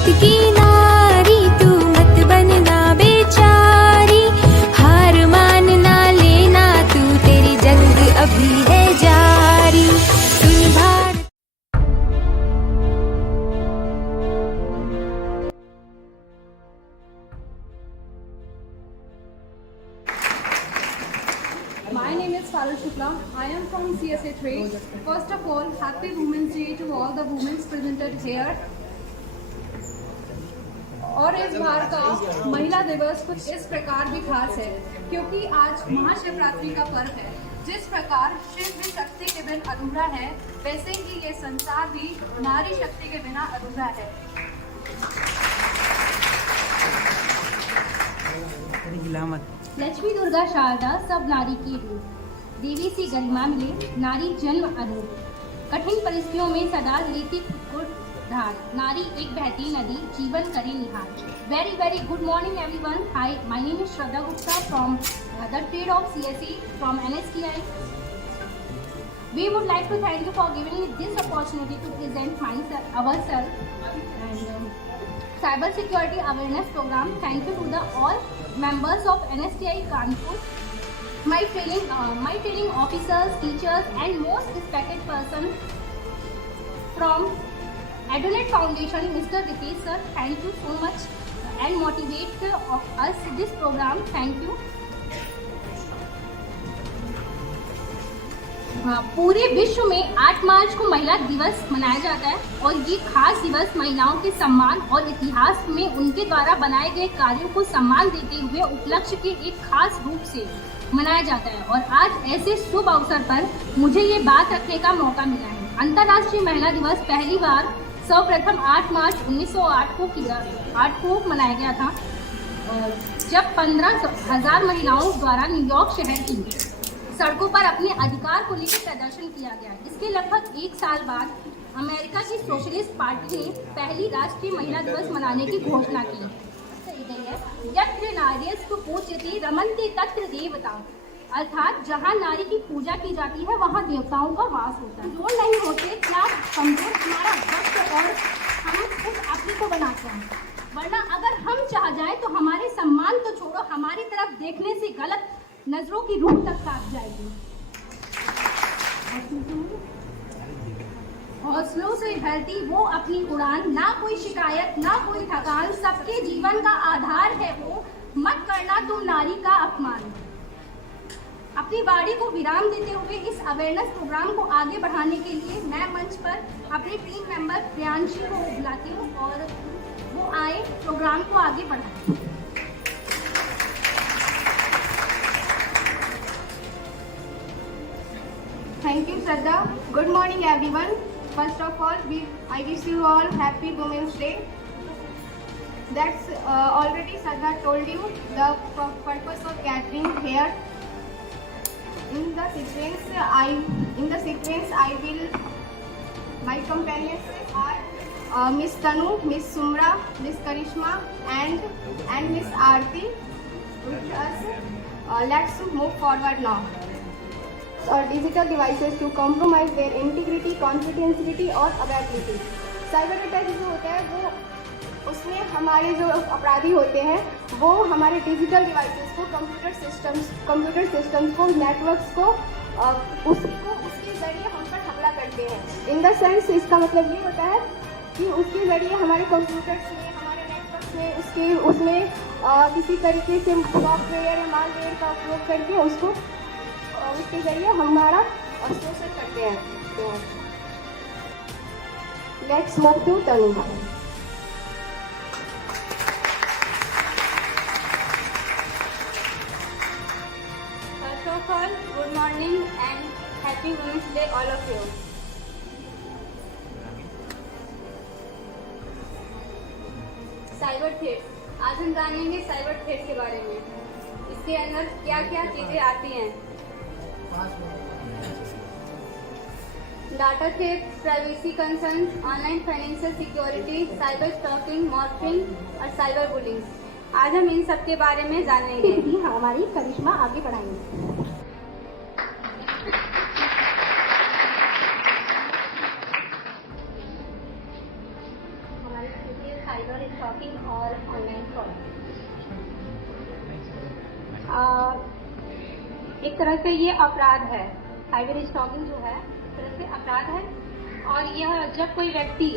भारत की नारी तू मत बनना बेचारी, हार मानना लेना तू, तेरी जंग अभी है जारी। सुन Bharat. My name is Farul Shukla. I am from CSA Trade. First of all, Happy Women's Day to all the women presented here. और इस बार का महिला दिवस कुछ इस प्रकार भी खास है क्योंकि आज महाशिवरात्रि का पर्व है। जिस प्रकार शिव भी शक्ति के बिना अधूरा है, वैसे ही ये संसार भी नारी शक्ति के बिना अधूरा है। लक्ष्मी दुर्गा शारदा सब नारी की रूप, देवी सी गरिमा मिले नारी जन्म अनूप, कठिन परिस्थितियों में सदा लेती खुद को ढाल, नारी एक बहती नदी जीवन करे निहार। Very very good morning everyone. Hi, my name is Shraddha Gupta from the trade of CSE from NSTI. We would like to thank you for giving me this opportunity to present ourselves and cyber security awareness program. Thank you to the all members of NSTI Kanpur, my training officers, teachers and most respected person from Adonet Foundation, Mr. Ritesh sir. Thank you so much and motivate us this program. Thank you. पूरे विश्व में 8 मार्च को महिला दिवस मनाया जाता है और ये खास दिवस महिलाओं के सम्मान और इतिहास में उनके द्वारा बनाए गए कार्यों को सम्मान देते हुए उपलक्ष्य के एक खास रूप से मनाया जाता है। और आज ऐसे शुभ अवसर पर मुझे ये बात रखने का मौका मिला है। अंतर्राष्ट्रीय महिला दिवस पहली बार सर्वप्रथम 8 मार्च 1908 को मनाया गया था, जब 15,000 महिलाओं द्वारा न्यूयॉर्क शहर की सड़कों पर अपने अधिकार को लेकर प्रदर्शन किया गया। इसके लगभग 1 साल बाद अमेरिका की सोशलिस्ट पार्टी ने पहली राष्ट्रीय महिला दिवस मनाने की घोषणा की। यत्र नार्यस्तु पूज्यते रमन्ते तत्र देवता, अर्थात जहाँ नारी की पूजा की जाती है वहाँ देवताओं का वास होता है। जोड़ नहीं होते क्या कमजोर हमारा वक्त और हम खुद अपने को बनाते हैं, वरना अगर हम चाह जाए तो हमारे सम्मान तो छोड़ो, हमारी तरफ देखने से गलत नजरों की रूह तक काट जाएगी। हौसलों से भरती वो अपनी उड़ान, ना कोई शिकायत ना कोई थकान, सबके जीवन का आधार है वो, मत करना तुम नारी का अपमान। अपनी वाणी को विराम देते हुए इस अवेयरनेस प्रोग्राम को आगे बढ़ाने के लिए मैं मंच पर अपने टीम मेंबर प्रियांशी को बुलाती हूँ और वो आए प्रोग्राम को आगे बढ़ाएं। Thank you, Shraddha. Good morning, everyone. First of all, I wish you all Happy Women's Day. That's already Shraddha told you the purpose of gathering here. In the sequence, my companions are Miss Tanu, Miss Sumra, Miss Karishma, and Miss Aarti. With us, let's move forward now. और digital devices to compromise their integrity, confidentiality और availability. Cyber attack जो होता है वो उसमें हमारे जो अपराधी होते हैं वो हमारे डिजिटल डिवाइसेस को, कंप्यूटर सिस्टम्स को, नेटवर्क्स को उसके ज़रिए हम पर हमला करते हैं। इन द सेंस इसका मतलब ये होता है कि उसके ज़रिए हमारे कंप्यूटर्स में, हमारे नेटवर्क्स में, उसमें किसी तरीके से सॉफ्टवेयर या मालवेयर का उपयोग करके उसके जरिए हमारा शोषण करते हैं। तो let's move to Tanu. First of all, good morning and Happy Women's Day all of you. Cyber threat, आज हम जानेंगे साइबर थ्रेट के बारे में। इसके अंदर क्या क्या चीजें आती हैं। Data theft, privacy concern, online financial security, cyber stalking, morphing और साइबर बुलिंग। आज हम इन सब के बारे में जानेंगे। हमारी करिश्मा आगे बढ़ाएंगे। हमारी साइबर स्टॉकिंग और ऑनलाइन फ्रॉड। एक तरह से ये अपराध है, साइबर स्टॉकिंग जो है एक तरह से अपराध है। और यह जब कोई व्यक्ति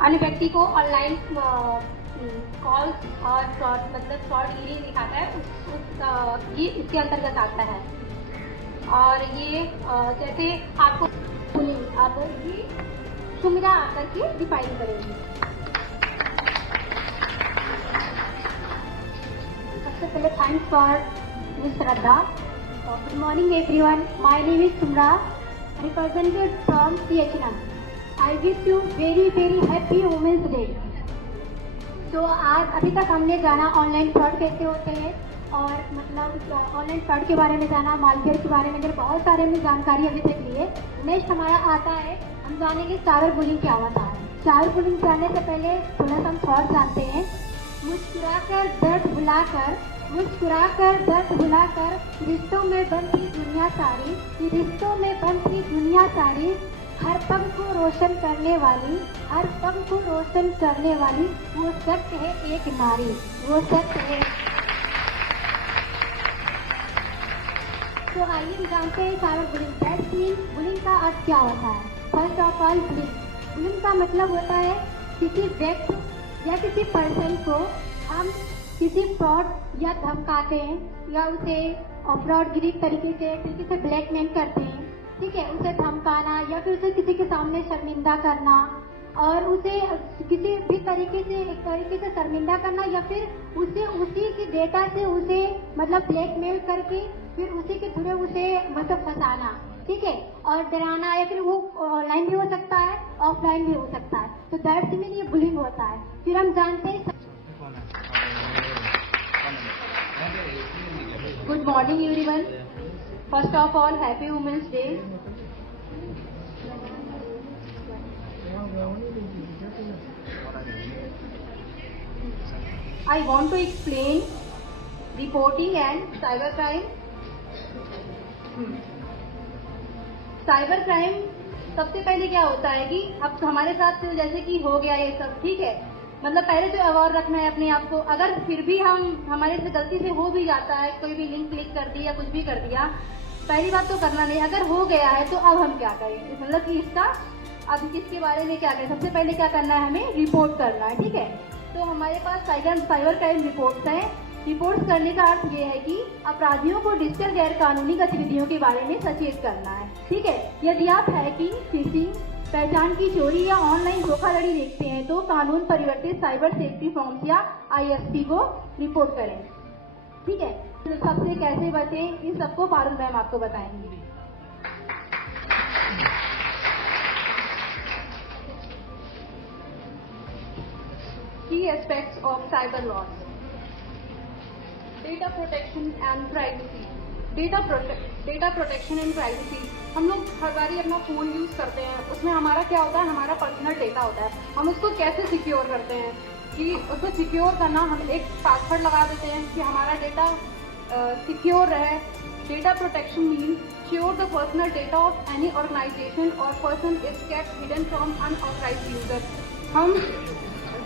अन्य व्यक्ति को ऑनलाइन कॉल्स और फ्रॉड मतलब फ्रॉड ईमेल दिखाता है, ये इसके अंतर्गत आता है। और ये जैसे आपको आप ये सुमिरा आकर के डिफाइन करेंगे। सबसे पहले thanks for miss Shraddha. Good morning everyone, my name is Sumra, represented from CHNM। I wish you very very happy women's day. तो आज अभी तक हमने जाना ऑनलाइन फ्रॉड कैसे होते हैं और मतलब ऑनलाइन फ्रॉड के बारे में जाना, मालवेयर के बारे में बहुत सारे हमने जानकारी अभी तक ली है। नेक्स्ट हमारा आता है, हम जानेंगे साइबर बुलिंग क्या होता है। साइबर बुलिंग जानने से पहले थोड़ा सा हम थॉट जानते हैं। मुस्कुराकर दर्द भुलाकर, मुस्कुराकर दर्द भुलाकर, रिश्तों में बनती दुनिया सारी, रिश्तों में बनती दुनिया सारी, हर पल को रोशन करने वाली, हर पल को रोशन करने वाली, वो सत्य है एक नारी, वो सत्य है। तो आइए हम जानते हैं cyber bullying. That's mean bullying का अर्थ क्या होता है। फर्स्ट ऑफ ऑल बुलिंग का मतलब होता है किसी व्यक्ति या किसी पर्सन को हम किसी फ्रॉड या धमकाते हैं या उसे फ्रॉडगिरी तरीके से ब्लैकमेल करते हैं, ठीक है, उसे धमकाना या फिर उसे किसी के सामने शर्मिंदा करना और उसे किसी भी तरीके से शर्मिंदा करना या फिर उसे उसी के डेटा से उसे मतलब ब्लैकमेल करके फिर उसी के थ्रू उसे मतलब फंसाना, ठीक है, और डराना, या फिर वो ऑनलाइन भी हो सकता है ऑफलाइन भी हो सकता है। तो दैट्स मीन ये बुलिंग होता है। फिर हम जानते हैं good morning everyone, first of all happy women's day. I want to explain reporting and cyber crime. Cyber crime सबसे पहले क्या होता है कि अब हमारे साथ जैसे कि हो गया ये सब, ठीक है, मतलब पहले तो अवेयर रखना है अपने आप को। अगर फिर भी हमारे से गलती से हो भी जाता है, कोई भी लिंक क्लिक कर दिया, कुछ भी कर दिया, पहली बात तो करना नहीं। अगर हो गया है तो अब हम क्या करें, मतलब कि अब इसके बारे में क्या करें। सबसे पहले क्या करना है, हमें रिपोर्ट करना है, ठीक है। तो हमारे पास साइबर क्राइम रिपोर्ट्स हैं। रिपोर्ट्स करने का अर्थ ये है कि अपराधियों को डिजिटल गैर कानूनी गतिविधियों के बारे में सचेत करना है, ठीक है। यदि आप हैकिंग, फिशिंग, पहचान की चोरी या ऑनलाइन धोखाधड़ी देखते हैं तो कानून परिवर्तित साइबर सेफ्टी फॉर्म्स या ISP को रिपोर्ट करें, ठीक है। सबसे कैसे बचें, इन सबको पारुल मैम आपको बताएंगे। Key aspects of cyber laws: data protection and privacy. Data protection and privacy. हम लोग हर बारी अपना फोन यूज करते हैं, उसमें हमारा क्या होता है, हमारा पर्सनल डेटा होता है। हम उसको कैसे सिक्योर करते हैं कि उसको सिक्योर करना, हम एक पासवर्ड लगा देते हैं कि हमारा डेटा सिक्योर रहे। Data protection means sure the personal data of any organisation और person is kept hidden from unauthorised user. हम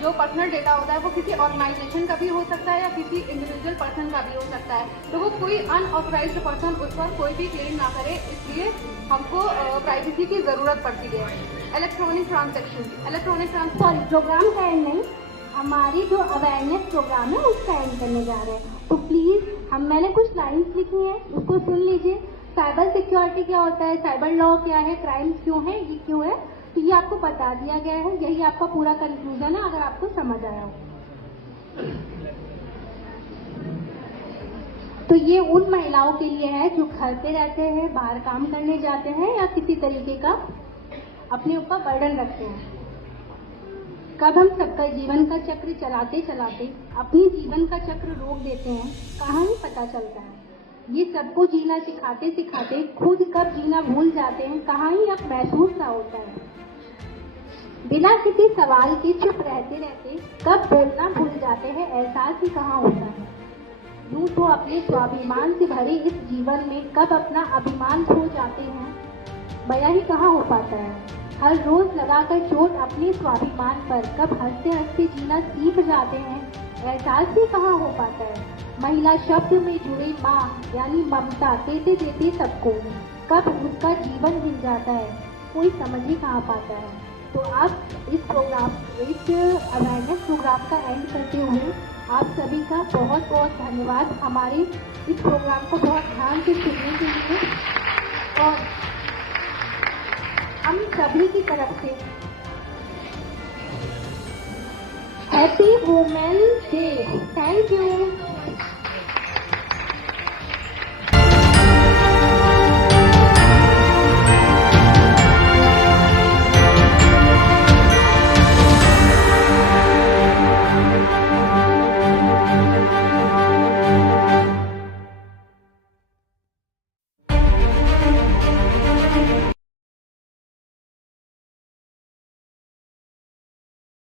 जो पर्सनल डेटा होता है वो किसी ऑर्गेनाइजेशन का भी हो सकता है या किसी इंडिविजुअल पर्सन का भी हो सकता है, तो वो कोई अनऑथराइज्ड पर्सन उस पर कोई भी क्लेम ना करे, इसलिए हमको प्राइवेसी की जरूरत पड़ती है। इलेक्ट्रॉनिक ट्रांजैक्शन प्रोग्राम का एंड नहीं, हमारी जो अवेयरनेस प्रोग्राम है उसका एंड करने जा रहे हैं। तो प्लीज मैंने कुछ लाइन्स लिखी हैं, उसको सुन लीजिए। साइबर सिक्योरिटी क्या होता है, साइबर लॉ क्या है, क्राइम्स क्यों है, ये क्यों है, तो ये आपको बता दिया गया है। यही आपका पूरा कंक्लूजन है, अगर आपको समझ आया हो। तो ये उन महिलाओं के लिए है जो घर पे रहते हैं, बाहर काम करने जाते हैं या किसी तरीके का अपने ऊपर बर्डन रखते हैं। कब हम सबका जीवन का चक्र चलाते चलाते अपनी जीवन का चक्र रोक देते हैं, कहाँ ही पता चलता है। ये सबको जीना सिखाते सिखाते खुद कब जीना भूल जाते हैं, कहाँ ही अब महसूस ना होता है। बिना किसी सवाल के चुप रहते रहते कब बोलना भूल जाते हैं, एहसास ही कहाँ होता है। यूं तो अपने स्वाभिमान से भरे इस जीवन में कब अपना अभिमान खो जाते हैं, बयां ही कहाँ हो पाता है। हर रोज लगाकर चोट अपने स्वाभिमान पर कब हंसते हंसते जीना सीख जाते हैं, एहसास भी कहाँ हो पाता है। महिला शब्द में जुड़े माँ यानी ममता देते देते सबको कब उसका जीवन हिल जाता है, कोई समझ ही कहाँ पाता है। तो आप इस अवेयरनेस प्रोग्राम का एंड करते हुए आप सभी का बहुत बहुत धन्यवाद हमारे इस प्रोग्राम को बहुत ध्यान से सुनने के लिए। और हम सभी की तरफ से happy women's day. Thank you.